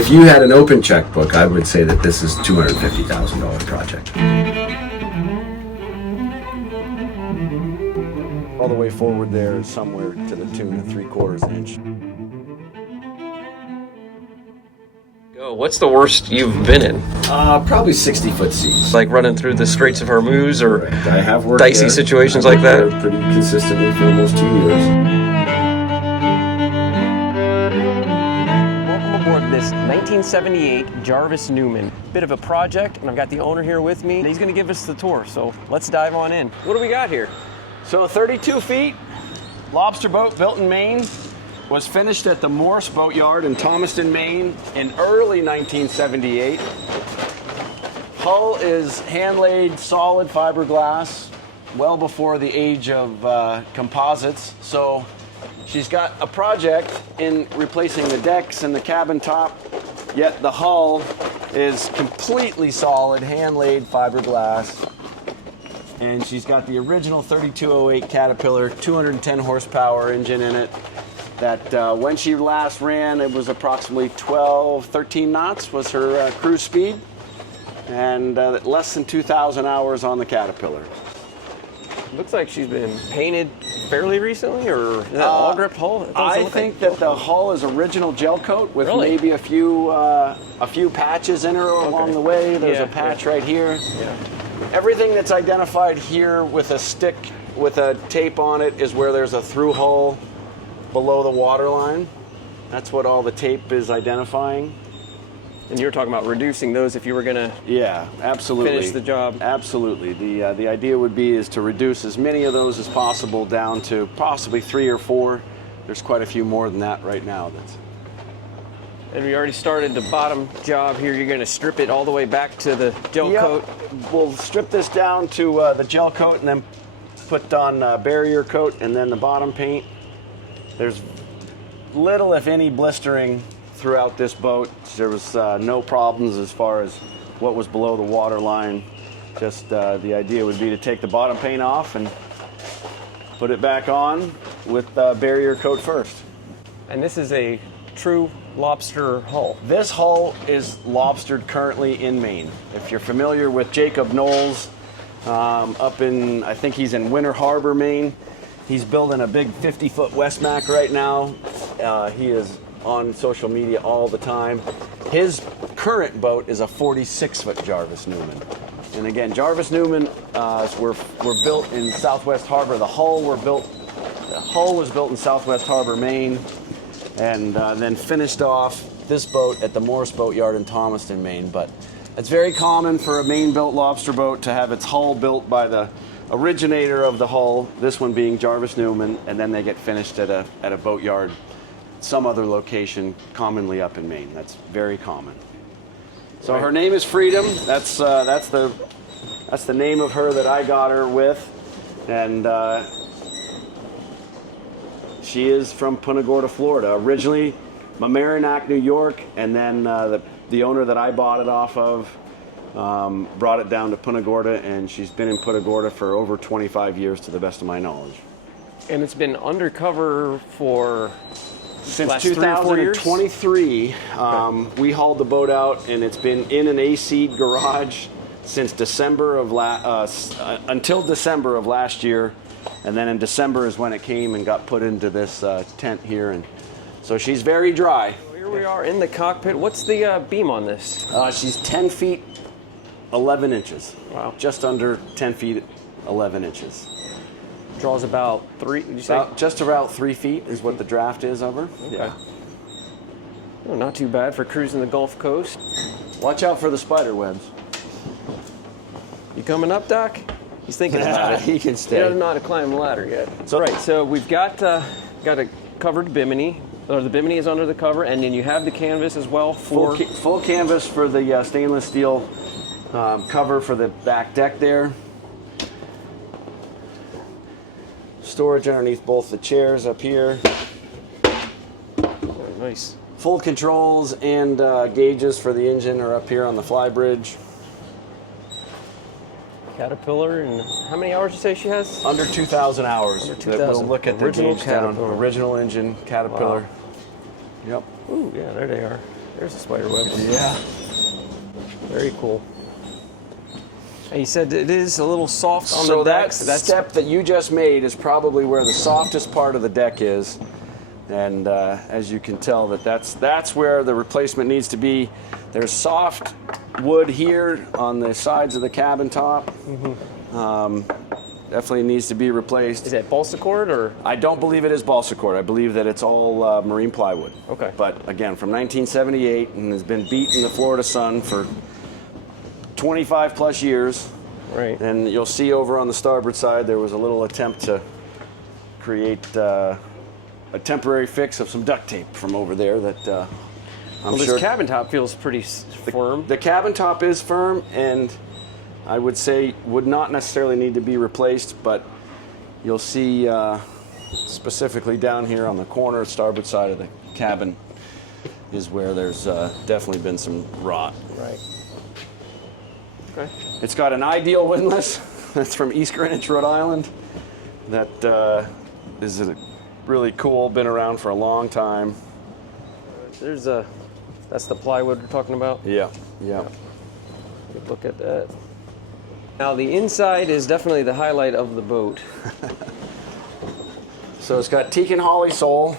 If you had an open checkbook, I would say that this is $250,000 project. All the way forward there is somewhere to the tune of 3/4 inch. What's the worst you've been in? Probably 60-foot seas. Like running through the Straits of Hormuz or Correct. I have worked dicey there. situations I've like worked that? there pretty consistently for almost 2 years. Welcome aboard this 1978 Jarvis Newman. Bit of a project, and I've got the owner here with me. And he's going to give us the tour, so let's dive on in. What do we got here? So 32 feet, lobster boat built in Maine, was finished at the Morse Boatyard in Thomaston, Maine in early 1978. Hull is hand-laid solid fiberglass, well before the age of composites. So she's got a project in replacing the decks and the cabin top, yet the hull is completely solid, hand-laid fiberglass. And she's got the original 3208 Caterpillar, 210 horsepower engine in it. That when she last ran, it was approximately 12, 13 knots was her cruise speed, and less than 2,000 hours on the Caterpillar. Looks like she's been painted fairly recently, or is that all grip hull? I think that the hull is original gel coat with maybe a few patches in her along the way. There's a patch right here. Yeah. Everything that's identified here with a stick with a tape on it is where there's a through hull below the waterline. That's what all the tape is identifying. And you were talking about reducing those if you were going to absolutely finish the job. Absolutely. The idea would be is to reduce as many of those as possible down to possibly 3 or 4. There's quite a few more than that right now. And we already started the bottom job here. You're going to strip it all the way back to the gel coat. We'll strip this down to the gel coat and then put on barrier coat and then the bottom paint. There's little, if any, blistering throughout this boat. There was no problems as far as what was below the water line. Just the idea would be to take the bottom paint off and put it back on with barrier coat first. And this is a true lobster hull. This hull is lobstered currently in Maine. If you're familiar with Jacob Knowles up in, I think he's in Winter Harbor, Maine. He's building a big 50-foot Westmac right now. He is on social media all the time. His current boat is a 46-foot Jarvis Newman. And again, Jarvis Newman were built in Southwest Harbor. The hull was built in Southwest Harbor, Maine, and then finished off this boat at the Morse Boatyard in Thomaston, Maine. But it's very common for a Maine-built lobster boat to have its hull built by the originator of the hull, this one being Jarvis Newman, and then they get finished at a boatyard, some other location, commonly up in Maine. That's very common. So her name is Freedom. That's the name of her that I got her with, and she is from Punta Gorda, Florida. Originally, Mamaroneck, New York, and then the owner that I bought it off of brought it down to Punta Gorda, and she's been in Punta Gorda for over 25 years to the best of my knowledge. And it's been undercover for since 2023. We hauled the boat out, and it's been in an AC garage since December of until December of last year, and then in December is when it came and got put into this tent here, and so she's very dry. Here we are in the cockpit. What's the beam on this? She's 10 feet 11 inches. Wow. Just under 10 feet 11 inches. Draws about 3, did you say? Just about 3 feet is what the draft is of her. Okay. Yeah. Oh, not too bad for cruising the Gulf Coast. Watch out for the spider webs. You coming up, Doc? He's thinking about it. He can stay. He doesn't know how to climb the ladder yet. So we've got a covered bimini. Or the bimini is under the cover, and then you have the canvas as well for full canvas for the stainless steel cover for the back deck there. Storage underneath both the chairs up here. Oh, nice. Full controls and gauges for the engine are up here on the Flybridge. Caterpillar, and how many hours did you say she has? Under 2,000 hours. Under 2,000. We'll look at the Original gauge down. Caterpillar. Original engine, Caterpillar. Wow. Yep. Ooh, yeah, there they are. There's the spider webs. Yeah. Very cool. And you said it is a little soft on So the deck. that step that you just made is probably where the softest part of the deck is. And as you can tell, that's where the replacement needs to be. There's soft wood here on the sides of the cabin top. Definitely needs to be replaced. Is that balsa cord or? I don't believe it is balsa cord. I believe that it's all marine plywood. Okay. But again, from 1978 and has been beat in the Florida sun for 25 plus years. Right. And you'll see over on the starboard side there was a little attempt to create a temporary fix of some duct tape from over there that I'm Well, sure. this cabin top feels pretty firm. The cabin top is firm, and I would say would not necessarily need to be replaced, but you'll see specifically down here on the corner starboard side of the cabin is where there's definitely been some rot. Right. Okay. It's got an ideal windlass that's from East Greenwich, Rhode Island. That is really cool, been around for a long time. There's that's the plywood we're talking about. Yeah, yeah. Good look at that. Now the inside is definitely the highlight of the boat. So it's got teak and holly sole,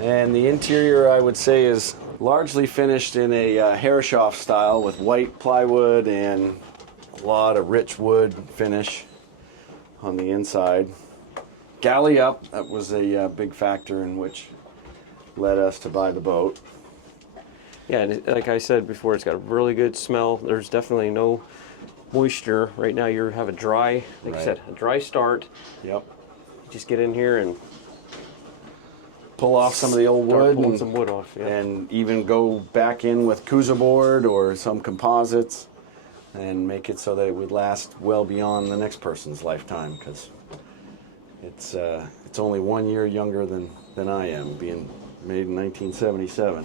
and the interior I would say is largely finished in a Herreshoff style with white plywood and a lot of rich wood finish on the inside. Galley up, that was a big factor in which led us to buy the boat. Yeah, and like I said before, it's got a really good smell. There's definitely no moisture. Right now you have a dry, like I said, a dry start. Yep. Just get in here and Pull off some of the old start wood pulling and, some wood off. Yeah. and even go back in with Kuza board or some composites and make it so that it would last well beyond the next person's lifetime, because it's only 1 year younger than I am, being made in 1977.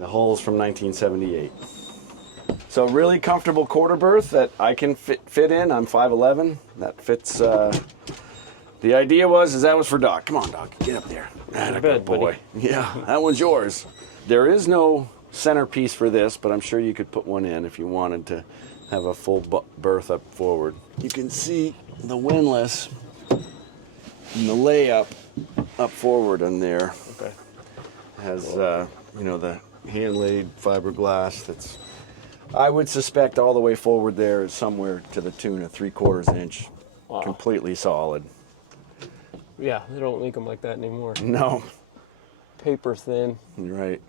The hull's from 1978. So really comfortable quarter berth that I can fit in. I'm 5'11". That fits. The idea was that was for Doc. Come on, Doc, get up there. Atta bed, good boy. Yeah, that one's yours. There is no centerpiece for this, but I'm sure you could put one in if you wanted to have a full berth up forward. You can see the windlass and the layup up forward in there. Okay. Has the hand-laid fiberglass that's, I would suspect all the way forward there is somewhere to the tune of 3/4 inch. Wow. Completely solid. Yeah, they don't make them like that anymore. No, Paper thin. you're right.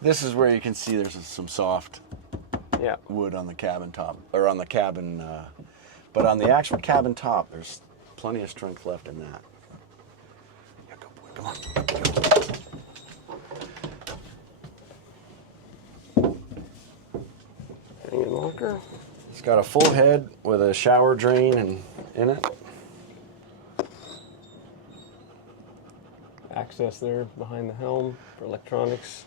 This is where you can see there's some soft Yeah. wood on the cabin top, or on the cabin, but on the actual cabin top, there's plenty of strength left in that. Yeah, good boy, come on. Hanging locker. It's got a full head with a shower drain in it. Access there behind the helm for electronics.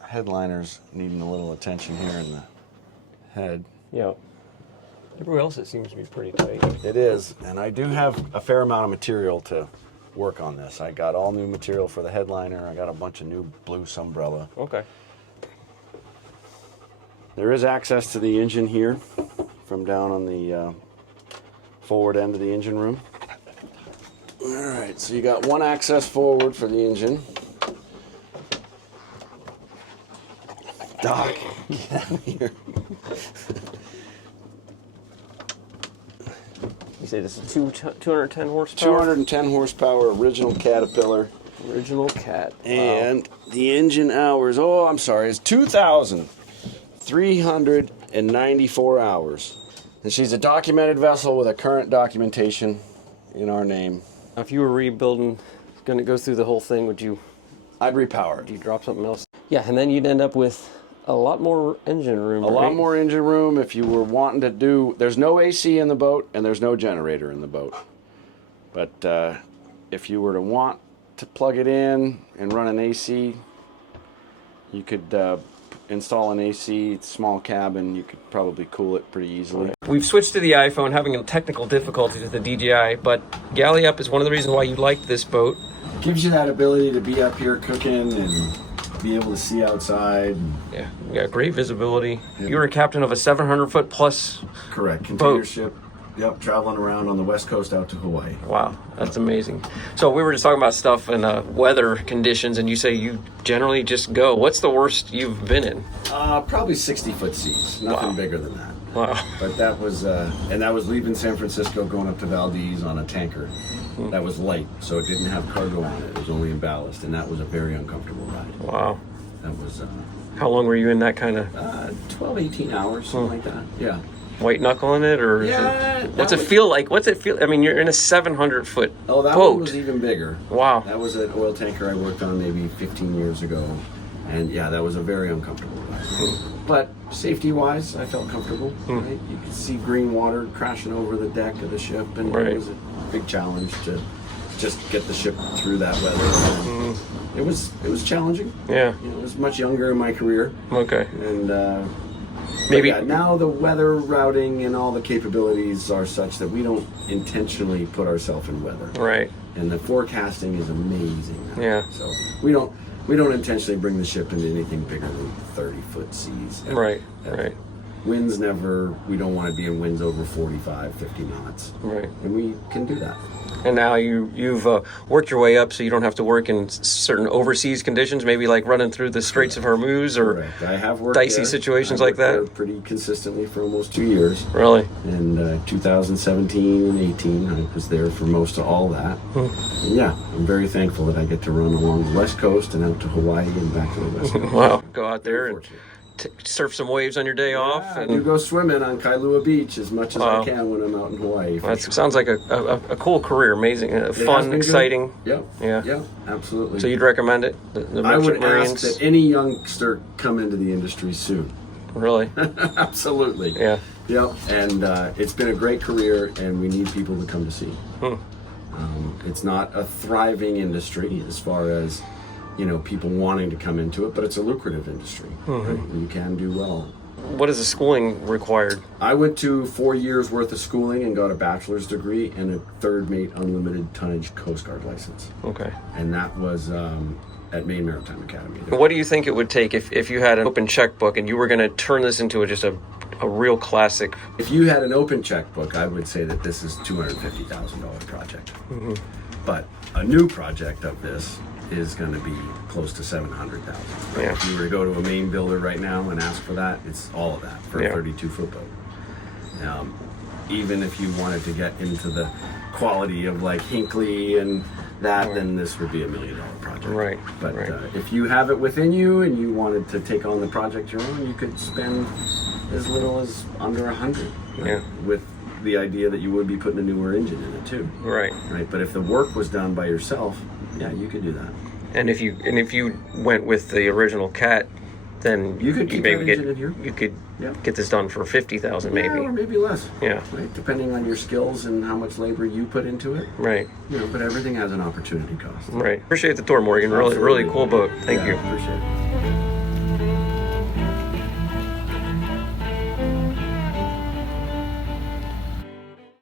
Headliner's needing a little attention here in the head. Yeah. Everywhere else it seems to be pretty tight. It is, and I do have a fair amount of material to work on this. I got all new material for the headliner. I got a bunch of new blue sunbrella. Okay. There is access to the engine here from down on the forward end of the engine room. All right, so you got one access forward for the engine. Doc, get out of here. You say this is 210 horsepower? 210 horsepower, original Caterpillar. Original Cat. And the engine hours, it's 2,394 hours. And she's a documented vessel with a current documentation in our name. Now, if you were rebuilding, going to go through the whole thing, I'd repower it. you drop something else? Yeah, and then you'd end up with a lot more engine room. A lot more engine room if you were wanting to do. There's no AC in the boat and there's no generator in the boat. But if you were to want to plug it in and run an AC, you could install an AC, small cabin. You could probably cool it pretty easily. We've switched to the iPhone, having a technical difficulty with the DJI, but Galley Up is one of the reasons why you liked this boat. Gives you that ability to be up here cooking and be able to see outside. Yeah, you got great visibility. You were a captain of a 700-foot plus. Correct. Container Boat. ship. Yep, traveling around on the west coast out to Hawaii. Wow, that's amazing. So we were just talking about stuff and weather conditions, and you say you generally just go. What's the worst you've been in? Probably 60-foot seas. Nothing Wow. bigger than that. Wow. But that was, and that was leaving San Francisco, going up to Valdez on a tanker. That was light, so it didn't have cargo on it. It was only in ballast, and that was a very uncomfortable ride. Wow. That was How long were you in that kind of 12, 18 hours, something like that. Yeah. white knuckling it, or Yeah, what's it that feel like? What's it feel? I mean, you're in a 700-foot Oh, that boat. one was even bigger. Wow. That was an oil tanker I worked on maybe 15 years ago. And yeah, that was a very uncomfortable ride. But safety-wise, I felt comfortable. Right? You could see green water crashing over the deck of the ship, and Right. it was a big challenge to just get the ship through that weather. It was challenging. Yeah. You know, I was much younger in my career, Okay. and Maybe. yeah, now the weather routing and all the capabilities are such that we don't intentionally put ourselves in weather. Right. And the forecasting is amazing now. Yeah. So we don't intentionally bring the ship into anything bigger than 30-foot seas. ever. Right. Ever. Right. Winds never. We don't want to be in winds over 45, 50 knots. Right. And we can do that. And now you've worked your way up, so you don't have to work in certain overseas conditions, maybe like running through the Straits of Hormuz or Correct. I have worked dicey there. situations I like worked there that. pretty consistently for almost 2 years. Really. In 2017 and 18, I was there for most of all that. And yeah, I'm very thankful that I get to run along the West Coast and out to Hawaii and back to the West Coast. Wow. Go out there and Fortunate. surf some waves on your day off. Yeah, I do go swimming on Kailua Beach as much as Wow. I can when I'm out in Hawaii. for That sure. sounds like a cool career, amazing, It has fun, been good. exciting. Yep. Yeah. Yeah, absolutely. So you'd recommend it? The I would Merchant Marines? ask that any youngster come into the industry soon. Really? Absolutely. Yeah. Yep. And it's been a great career, and we need people to come to see. It's not a thriving industry as far as, you know, people wanting to come into it, but it's a lucrative industry. Right? You can do well. What is the schooling required? I went to 4 years worth of schooling and got a bachelor's degree and a third mate unlimited tonnage Coast Guard license. Okay. And that was at Maine Maritime Academy. What do you think it would take if you had an open checkbook and you were going to turn this into just a real classic? If you had an open checkbook, I would say that this is $250,000 project. But a new project of this is going to be close to $700,000. Right? Yeah. If you were to go to a Maine builder right now and ask for that, it's all of that for Yeah. a 32-foot boat. Even if you wanted to get into the quality of like Hinckley and that, then this would be $1 million project. Right, But right. if you have it within you and you wanted to take on the project your own, you could spend as little as under 100. Right? Yeah. With the idea that you would be putting a newer engine in it too. Right. Right. But if the work was done by yourself, yeah, you could do that. And if you went with the original Cat, then You could keep maybe that engine in here. you could Yeah. get this done for $50,000 Yeah, or maybe. maybe less. Yeah. Right. Depending on your skills and how much labor you put into it. Right. You know, but everything has an opportunity cost. Right. Appreciate the tour, Morgan. Really, really Absolutely. cool boat. Thank Yeah, you. Appreciate it.